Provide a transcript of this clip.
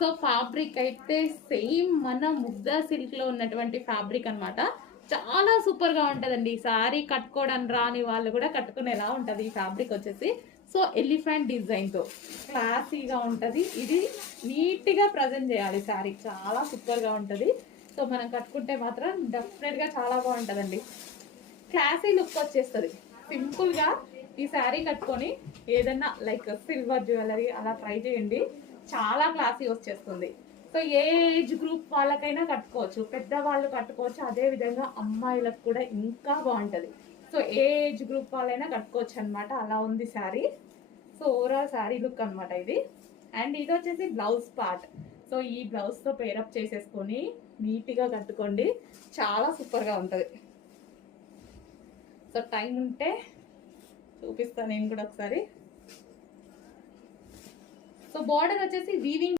So fabric అయితే same మన ముగ్ధా silk లో ఉన్నటువంటి ఫ్యాబ్రిక్ అన్నమాట. చాలా సూపర్ గా ఉంటదండి. ఈ సారీ కట్టుకోవడానికి రాని వాళ్ళు కూడా కట్టుకునేలా ఉంటది ఈ ఫ్యాబ్రిక్ వచ్చేసి. సో ఎలిఫెంట్ డిజైన్ తో క్లాసీగా ఉంటది. ఇది నీట్ గా ప్రజెంట్ చేయాలి సారీ, చాలా సూపర్ గా ఉంటది. సో మనం కట్టుకుంటే మాత్రం డెఫినెట్ గా చాలా బాగుంటదండి. క్లాసీ లుక్ వచ్చేస్తుంది. సింపుల్ గా ఈ శారీ కట్టుకొని ఏదన్నా లైక్ సిల్వర్ జ్యువెలరీ అలా ట్రై చేయండి, చాలా క్లాసీ వచ్చేస్తుంది. సో ఏ ఏజ్ గ్రూప్ వాళ్ళకైనా కట్టుకోవచ్చు, పెద్దవాళ్ళు కట్టుకోవచ్చు, అదే విధంగా అమ్మాయిలకు కూడా ఇంకా బాగుంటది. సో ఏ ఏజ్ గ్రూప్ వాళ్ళైనా కట్టుకోవచ్చు అనమాట, అలా ఉంది sari. So overall sari look అనమాట ఇది. అండ్ ఇది వచ్చేసి బ్లౌజ్ పార్ట్. సో ఈ బ్లౌజ్ తో పేరప్ చేసేసుకొని నీట్గా కట్టుకోండి, చాలా సూపర్గా ఉంటుంది. సో టైం ఉంటే చూపిస్తాను నేను కూడా ఒకసారి. సో బార్డర్ వచ్చేసి వీవింగ్